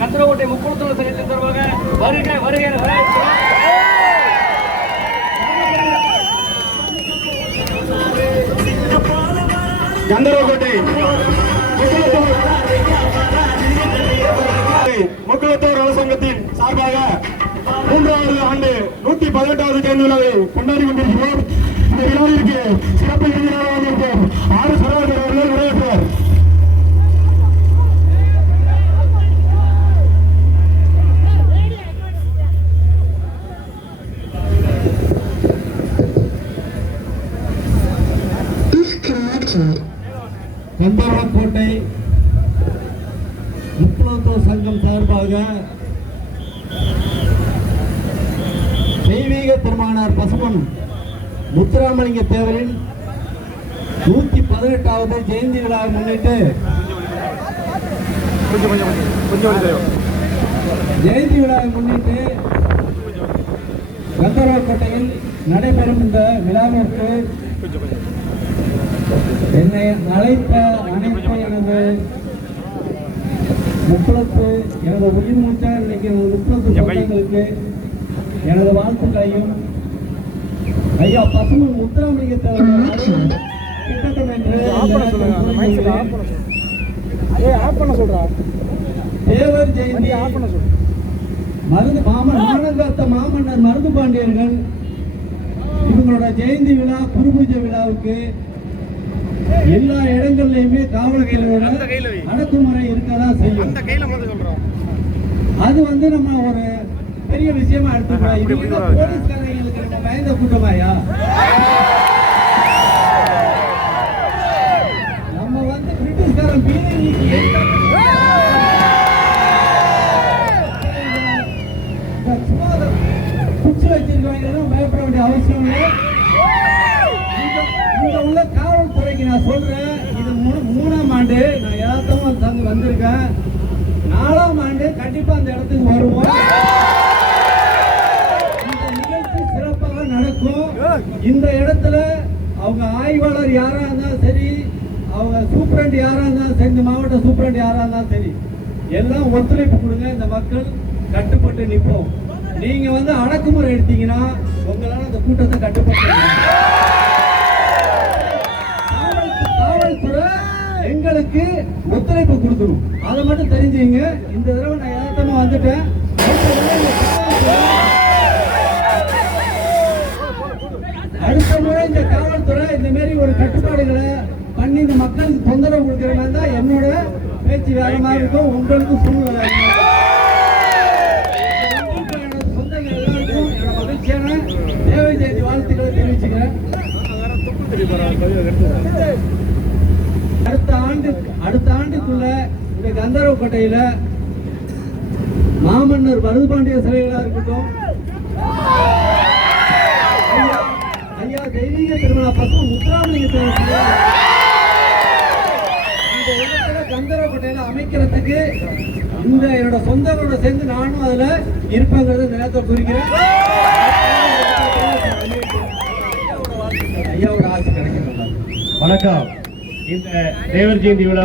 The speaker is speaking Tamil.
கந்தரகோட்டை முக்குளத்தூர் சங்கத்தின் சார்பாக வருக வருக என வரவேற்கிறோம். கந்தரகோட்டை முக்குளத்தூர் நலசங்கத்தின் சார்பாக 3வது ஆண்டு 118வது தேர்தல் விழாவை கொண்டாடி கொண்டிருக்கிறோம். இந்த விழாவிற்கு சிறப்பு விருந்தினராக வந்திருக்கும் ஆறு சகோதரர் அவர்கள் வரவேற்பார். கந்தரகோட்டை முக்குளத்தூர் சங்கம் சார்பாக தெய்வீக திருமகனார் பசுமன் முத்துராமலிங்க தேவரின் 118வது ஜெயந்தி விழாவை முன்னிட்டு கந்தரகோட்டையில் நடைபெறும் இந்த விழாவிற்கு என்னை அழைத்த அனைத்து எனது முக்குளத்து எனது உயிர் மூச்சா இன்னைக்கு முக்குளத்து சொந்தங்களுக்கு எனது வாழ்த்துக்களையும் ஐயா பசுமன் முத்துராமலிங்க கிட்டத்தட்ட தேவர் ஜெயந்தி மருந்து மாமன்னர் மருது பாண்டியர்கள் இவங்களோட ஜெயந்தி விழா குருபூஜை விழாவுக்கு எல்லா இடங்கள்லயுமே காவல்களோட அடக்குமுறை இருக்கதான் செய்யும். அது நம்ம ஒரு பெரிய விஷயமா எடுத்துக்கலாம். போலீஸ்காரங்களுக்கு நம்ம பயந்த கூட்டமாயா? நம்ம பிரிட்டிஷ்காரன் குச்சி வச்சிருக்கவங்க பயப்பட வேண்டிய அவசியம் இல்லை. இங்க உள்ள காவல்துறைக்கு நான் சொல்றேன், இது 3ஆம் ஆண்டு நான் யதார்த்தமா வந்திருக்கேன். 4ஆம் ஆண்டு கண்டிப்பா அந்த இடத்துக்கு வருவோம். இந்த நிகழ்ச்சி சிறப்பாக நடக்கும். இந்த இடத்துல அவங்க ஆய்வாளர் யாரா இருந்தாலும் சரி, அவங்க சூப்பரண்ட் யாரா இருந்தாலும் சரி, இந்த மாவட்ட சூப்பரண்ட் யாரா இருந்தாலும் சரி, எல்லாம் ஒத்துழைப்பு கொடுங்க. இந்த மக்கள் கட்டுப்பட்டு நிற்போம். நீங்க அடக்குமுறை எடுத்தீங்கன்னா உங்களால அந்த கூட்டத்தை கட்டுப்பட்டு எங்களுக்கு ஒத்துழைப்பு கொடுக்கணும். அதை மட்டும் தெரிஞ்சுங்க. இந்த தடவை நான் யதார்த்தமா வந்துட்டேன். அடுத்த முறை இந்த காவல்துறை இந்த மாதிரி ஒரு கட்டுப்பாடுகளை பண்ணி இந்த மக்களுக்கு தொந்தரவு கொடுக்கிற மாதிரி தான் என்னோட பேச்சு வேற மாதிரி இருக்கும். உங்களுக்கு சூழ்நிலை சொந்தங்கள் எல்லாருக்கும் மகிழ்ச்சியான தேவை ஜெயந்தி வாழ்த்துக்களை தெரிவிச்சுக்கிறேன். அடுத்த ஆண்டுக்குள்ள இந்த கந்தரகோட்டையில மாமன்னர் மருதுபாண்டிய சிலைகளா இருக்கட்டும், ஐயா தெய்வீக திருமண பசுமன் முத்துராமலிங்க தேவர் இந்த இடத்துல கந்தரகோட்டையில அமைக்கிறதுக்கு இந்த என்னோட சொந்தங்களோட சேர்ந்து நானும் அதுல இருப்பேங்கிறத நேரத்தை குறிக்கிறேன். ஐயாவோட ஆசை கிடைக்கிறது. வணக்கம். இந்த தேவர் ஜெயந்தி விழா